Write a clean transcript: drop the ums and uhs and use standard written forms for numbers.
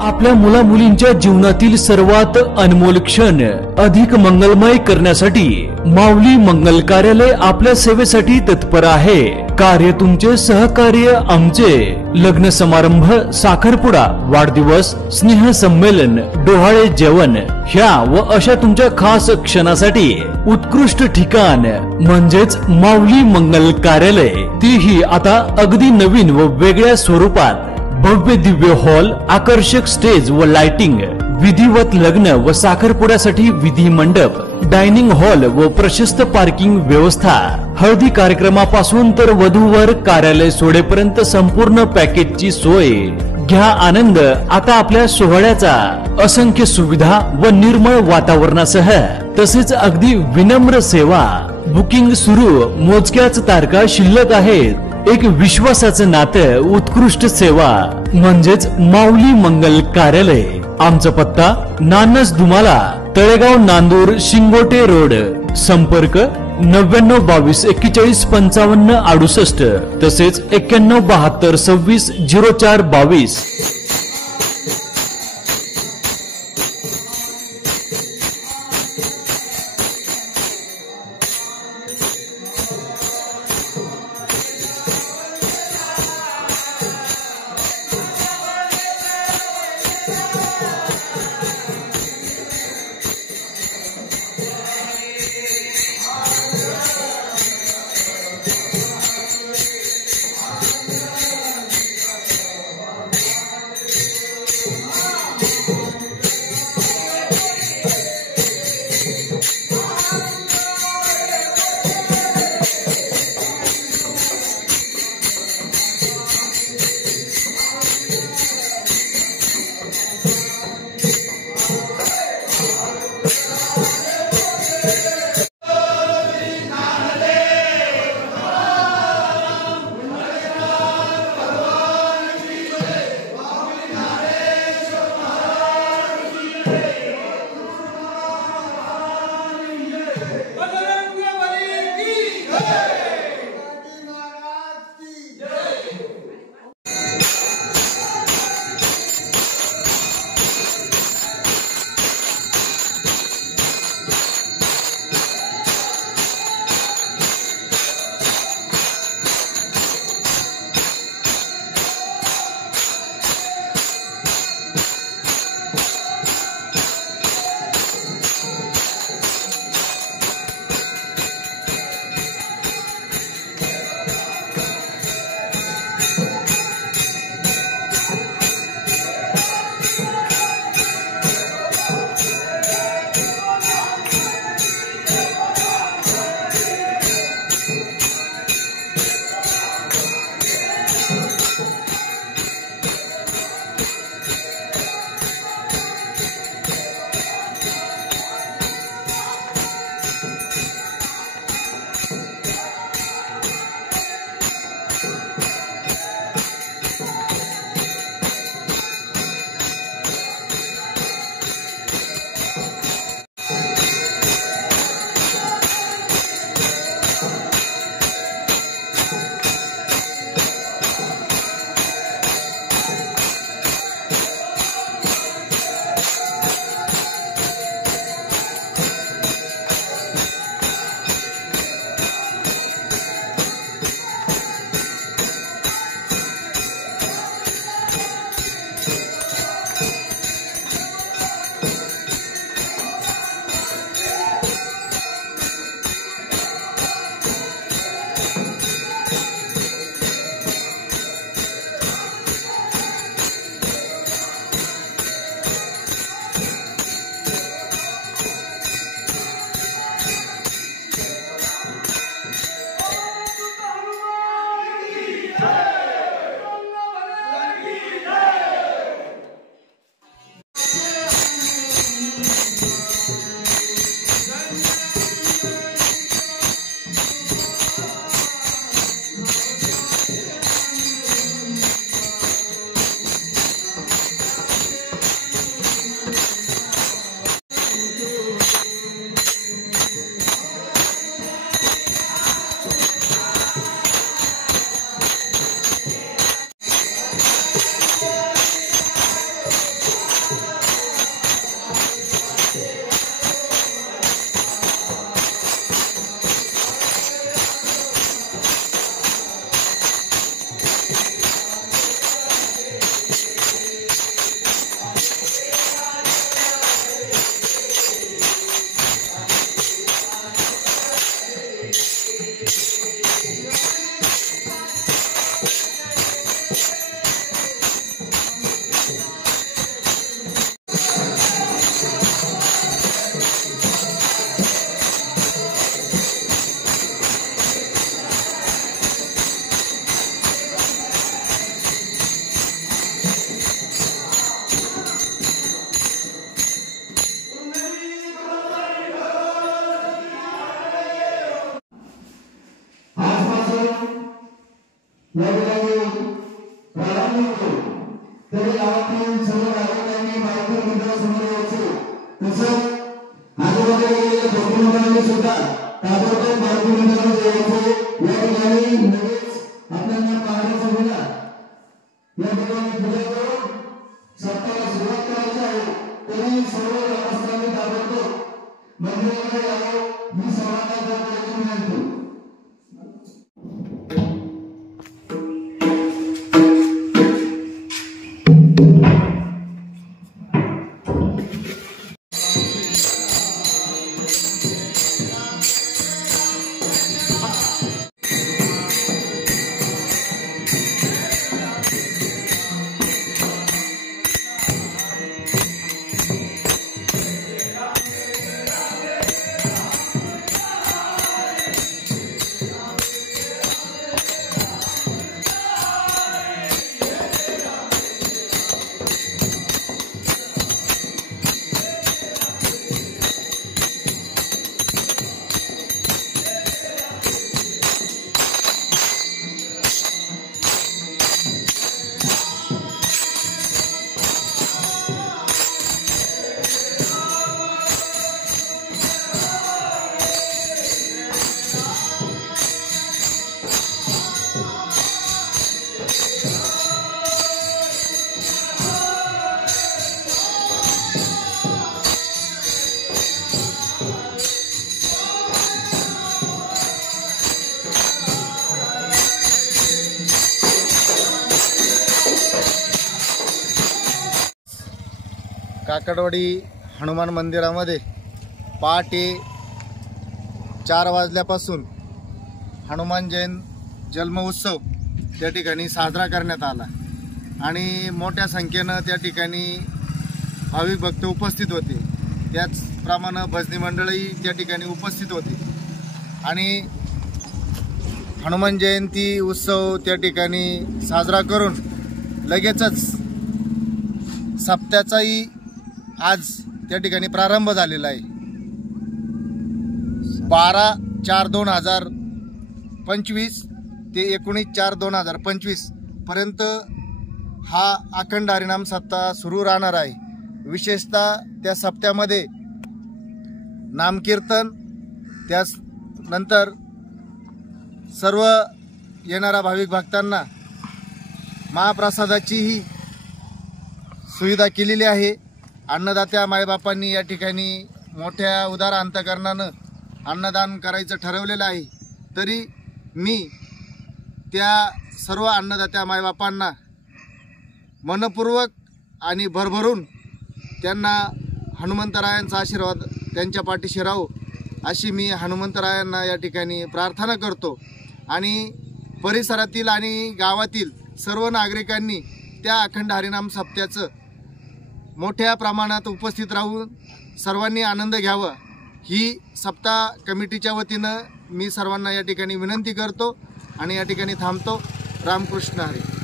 आपल्या मुला मुलींच्या जीवनातील सर्वात अनमोल क्षण अधिक मंगलमय करण्यासाठी माऊली मंगल कार्यालय आपल्या सेवेसाठी तत्पर आहे। कार्य तुमचे, सहकार्य आमचे। लग्न समारंभ, साखरपुडा, वाढदिवस, स्नेह संमेलन, डोहाळे जेवण ह्या व अशा तुमच्या खास क्षणासाठी उत्कृष्ट ठिकाण म्हणजेच माऊली मंगल कार्यालय, तीही आता अगदी नवीन व वेगळ्या स्वरूपात। भव्य दिव्य हॉल, आकर्षक स्टेज व लाइटिंग, विधिवत लग्न व साखरपुड्यासाठी विधी मंडप, डायनिंग हॉल व प्रशस्त पार्किंग व्यवस्था, हळदी कार्यक्रमापासून तर वधूवर कार्यालय सोडेपर्यंत संपूर्ण पॅकेजची सोय। घ्या आनंद आता आपल्या सोहळ्याचा। असंख्य सुविधा व निर्मळ वातावरणासह तसेच अगदी विनम्र सेवा। बुकिंग सुरू, मोजक्याच तारखा शिल्लक आहेत। एक विश्वासाचं नातं, उत्कृष्ट सेवा म्हणजेच माऊली मंगल कार्यालय। आमचा पत्ता नानस दुमाला, तळेगाव, नांदूर, शिंगोटे रोड। संपर्क 99 22 41 55 68 तसेच 91 72 26 04 22। या ठिकाणी प्रारंभ होतो तरी गावातील सर्व नागरिकांनी माहिती मंडळासमोर यायचे तसंच आजूबाजूला गेलेल्या भक्तमंडळांनी सुद्धा ताबडतोब माहिती मंडळामध्ये यायचे या ठिकाणी लगेच आपल्याला पाहण्याचा वेळा या ठिकाणी पूजा करून सप्ताहाला सुरुवात करायची आहे तरी सर्व ग्रामस्थांनी ताबडतोब मंदिराकडे यावं ही सर्वांना करण्याची विनंती। काकडवाडी हनुमान मंदिरामध्ये पहाटे 4 वाजल्यापासून हनुमान जयंती जन्म उत्सव त्या ठिकाणी साजरा करण्यात आला आणि मोठ्या संख्येनं त्या ठिकाणी भाविक भक्त उपस्थित होते। त्याचप्रमाणे भजनी मंडळी त्या ठिकाणी उपस्थित होते आणि हनुमान जयंती उत्सव त्या ठिकाणी साजरा करून लगेचच सप्त्याचाही आज त्या ठिकाणी प्रारंभ झालेला आहे। 12/4/2025 ते 19/4/2025 पर्यंत हा अखंड हरिनाम सप्ताह सुरू राहणार आहे। विशेषतः त्या सप्त्यामध्ये नामकीर्तन, त्यानंतर सर्व येणाऱ्या भाविक भक्तांना महाप्रसादाचीही सुविधा केलेली आहे। अन्नदात्या मायबापांनी या ठिकाणी मोठ्या उदार अंतकरणानं अन्नदान करायचं ठरवलेलं आहे। तरी मी त्या सर्व अन्नदात्या मायबापांना मनपूर्वक आणि भरभरून त्यांना हनुमंतरायांचा आशीर्वाद त्यांच्या पाठीशी राहो अशी मी हनुमंतरायांना या ठिकाणी प्रार्थना करतो आणि परिसरातील आणि गावातील सर्व नागरिकांनी त्या अखंड हरिनाम सप्त्याचं मोठ्या प्रमाणात उपस्थित राहून सर्वांनी आनंद घ्यावा ही सप्ताह कमिटीच्या वतीनं मी सर्वांना या ठिकाणी विनंती करतो आणि या ठिकाणी थांबतो। रामकृष्ण हरी।